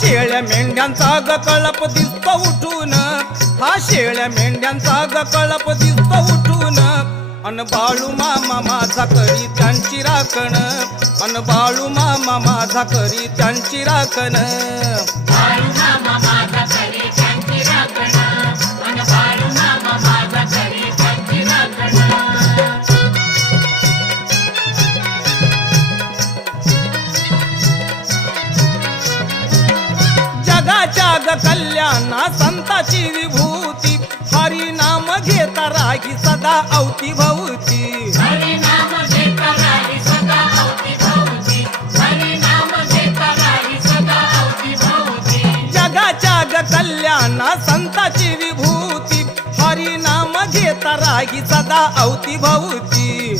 शेळ्या मेंढ्यांचा ग कळप दिसतो उठून, हा शेळ्या मेंढ्यांचा ग कळप दिसतो उठून, अन बाळू मामा माझा करी त्यांची राखण, अन बाळू मामा माझा करी त्यांची राखण. बाळू मामा माझा करी त्यांची राखण, अन बाळू मामा माझा करी त्यांची राखण. जगाच्या ग कल्याणा संताची विभूती, हरी नाम घेता राही सदा अवतीभवती. हरी नाम घेता राही सदा अवतीभवती, हरी नाम घेता राही सदा अवतीभवती. जगाच्या ग कल्याणा संताची विभूती, हरी नाम घेता राही सदा अवतीभवती.